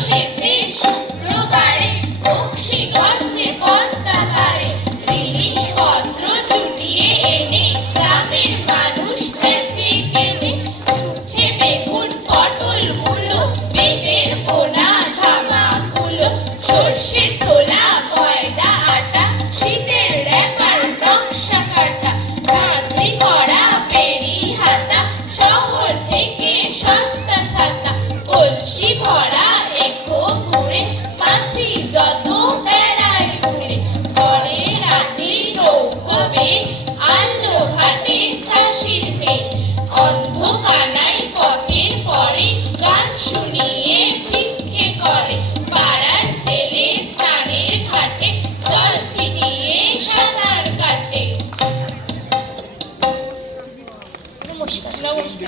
খুশি música, es.